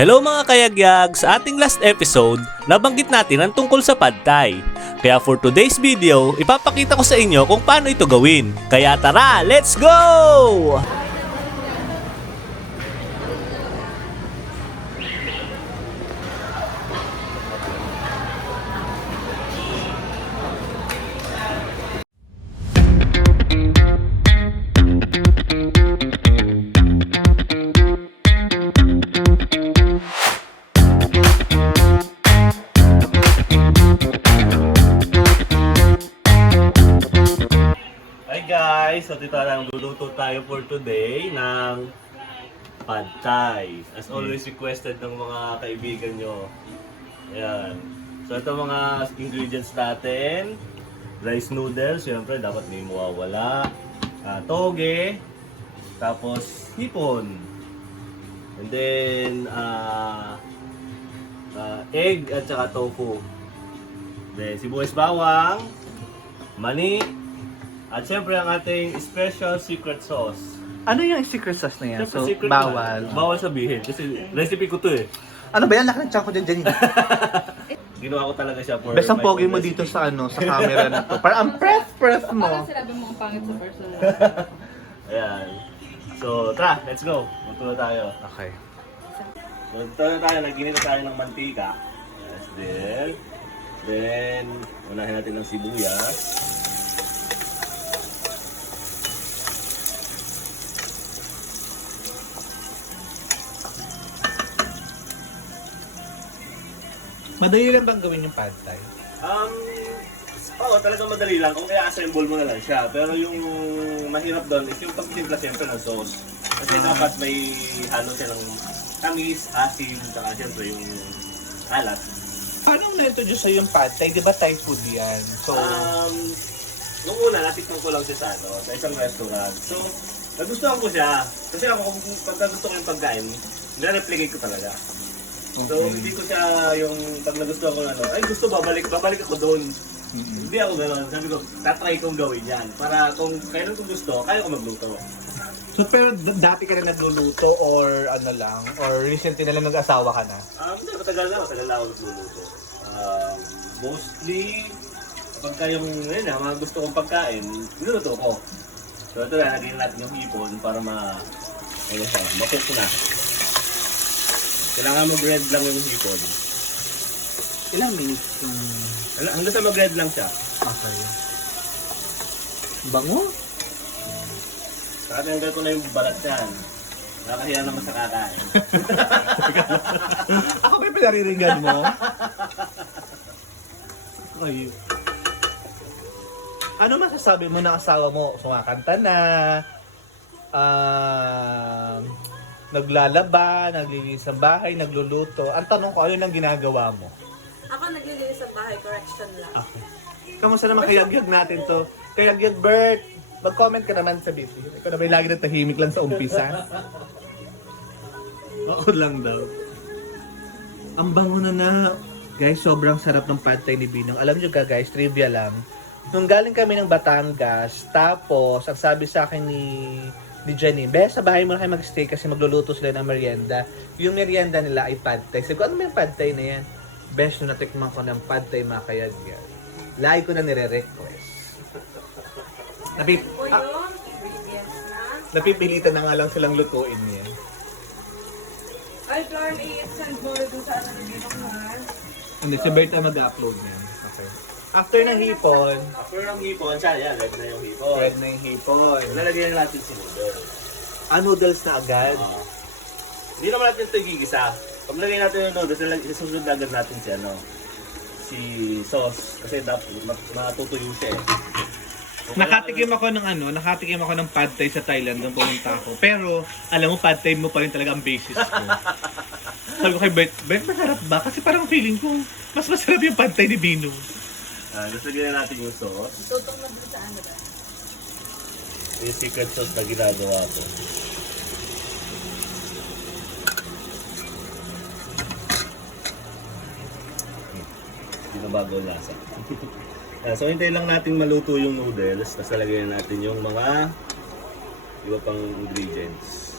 Hello mga kayagyag! Sa ating last episode, nabanggit natin ang tungkol sa pad thai. Kaya for today's video, ipapakita ko sa inyo kung paano ito gawin. Kaya tara, let's go! Hi guys! So dito lang luluto tayo for today ng pad thai. As always requested ng mga kaibigan nyo. Ayan. So ito mga ingredients natin. Rice noodles, siyempre dapat may mawawala. Toge. Tapos hipon. And then egg at saka tofu. Then sibuyas bawang. Mani. At syempre ang ating special secret sauce. Ano yung secret sauce na yan? Syempre, So, secret bawal. na. Bawal sabihin kasi recipe ko to eh. Ano ba yan? Laki ng tiyan ko dyan. Ginawa ko talaga siya for Best ang my pogi own mo dito recipe. sa sa camera na to. Parang ang press mo. Parang sinabi mo ang pangit sa personal. Ayan. So, tara, let's go. Magtulo tayo. Okay. Magtulo tayo, nagginit na tayo ng mantika. Yes, then, unahin natin ng sibuyas. Madali lang bang gawin yung pad thai? Oo, talagang madali lang kung i-assemble mo na lang siya. Pero yung mahirap doon is yung pagtimpla siyempre ng sauce. Kasi dapat may halo siya ng tamis, asin, saka siyempre yung alat. Paano mo na-introduce sa'yo yung pad thai? Di ba Thai food yan? So, Nung una, natikman ko lang siya sa isang restaurant. So, nagustuhan ko siya. Kasi ako, kung pagka gusto ko yung pagkain, nire-replicate ko talaga. So, hindi ko siya yung pag nagustuhan ko ay gusto, babalik ako doon. Hindi ako gano'n. Sabi ko, tatry kong gawin yan. Para kung kailan kong gusto, kaya ko magluto. so pero dati ka rin nagluluto or ano lang? Or recently na lang nag-asawa ka na? Hindi, matagal na ako nagluluto. Mostly, pagka yung mga gusto kong pagkain, niluluto ko. So, ito na, lagyan natin yung hipon para ma-cook na. Kailangan mag-red lang yung hipon. Ilang minutes yung... Hanggang sa mag-red lang siya. Okay. Bango? Nakatanggal ko na yung balat yan. Nakakahiya naman sa kakain. Ako ba yung pinariringan mo? Ay. Ano masasabi mo na asawa mo? Sumakanta na, naglalaba, naglilinis ng bahay, nagluluto. Ang tanong ko, ano nang ginagawa mo? Ako naglilinis sa bahay, correction lang. Okay. Kamusta naman kayagyag natin to? Kayagyag Bert, mag-comment ka naman sa video. Ikaw na ba yung lagi natahimik lang sa umpisa? Ako lang daw. Ang bango na. Guys, sobrang sarap ng pad thai ni Binong. Alam nyo ka guys, trivia lang. Nung galing kami ng Batangas, tapos ang sabi sa akin ni Jenny, sa bahay mo na kayo mag-stay kasi magluluto sila ng merienda. Yung merienda nila ay pad thai. Sabi ko, ano ba yung pad thai na yan? Best na natikman ko ng pad thai mga kayagyag. Lagi ko na nire-request. For yung ingredients na. Napipilitan na nga lang silang lutuin niya. Ay, Florn, i-send mo rin dun sa ano na dito na. Hindi, si Berta mag-upload niya. Okay. After ng hipon, After ng hipon, siya, yan, red na yung hipon. red na yung hipon. Lalagyan na natin si noodles. Noodles na agad. Hindi naman natin ito gigisa. Pag lagay natin yung noodles, isusunod na agad natin si sauce. Kasi dapat matutuyo siya eh. Nakatikim ako ng pad thai sa Thailand nung pumunta ako. Pero, alam mo, pad thai mo pa rin talaga ang basis ko. Sabi ko kay Bert, masarap ba? Kasi parang feeling ko, mas masarap yung pad thai ni Bino. Gusto lagyan natin yung sauce. Tutok na dun sa ano ba? Yung secret sauce na ginagawa ko. Binabago ang lasa. So hintayin lang natin maluto yung noodles, tapos lalagyan natin yung mga iba pang ingredients.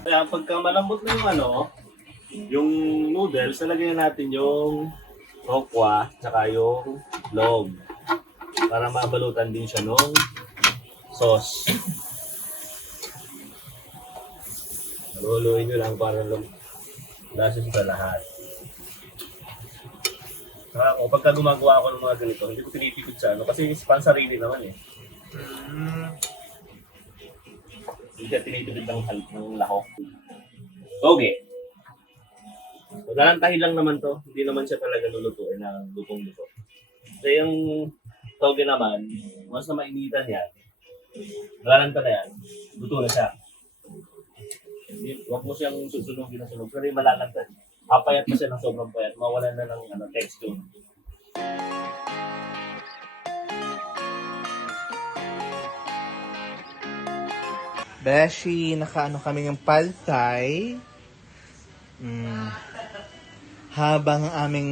Kaya pagka malambot na yung yung noodles, nalagyan natin yung tokwa, tsaka yung log. Para mabalutan din siya ng sauce. Luluin nyo lang para lasa sa lahat. Saka ako, pagka gumagawa ako ng mga ganito, hindi ko pinipikot sa kasi pansarili naman eh. Hindi siya tinitipid ng lahok. Okay. So, lalantahin lang naman to. Hindi naman siya talaga lulutuin ng lutong-luto. Kasi yung toge naman, once na mainitan yan, lalanta na yan, luto na siya. Huwag mo siyang susunogin na sunog. Kasi malalanta. Papayat mo siya ng sobrang payat. Mawalan na ng texture. Beshi, nakaano kami ng pad thai. Habang ang aming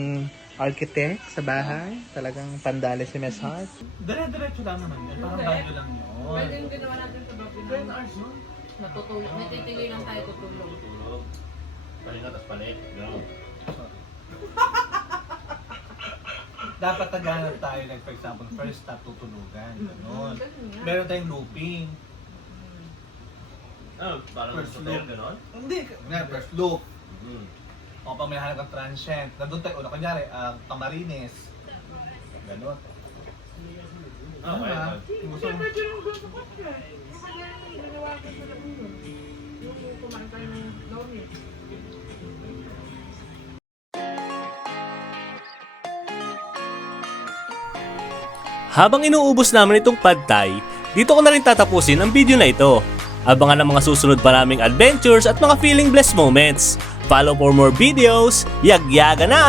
architect sa bahay, talagang pandali si Miss Hart. Dire-diretso lang naman yun. Parang bago lang yun. Pwede yung ginawa natin sa babi. 10 hours yun. Natutulog. Natitigil lang tayo tutulog. Tulog. Palingat at palit. Gano'n. Dapat naghanap tayo, like for example, first stop tutulugan. Ganon. Meron tayong looping. Parang First gusto look. tayo gano'n? Hindi. First loop. O pag may hanap ng transient, nandun tayo, una kunyari, Camarines. Ganon. Okay. Gusto mo? Pwede yung gusto ko siya. Kasi yung ginawa ko sa labuno. Yung kumain tayo ng lomi. Habang inuubos namin itong pad thai, dito ko na rin tatapusin ang video na ito. Abangan ang mga susunod pa naming adventures at mga feeling blessed moments. Follow for more videos. Yag-yaga na!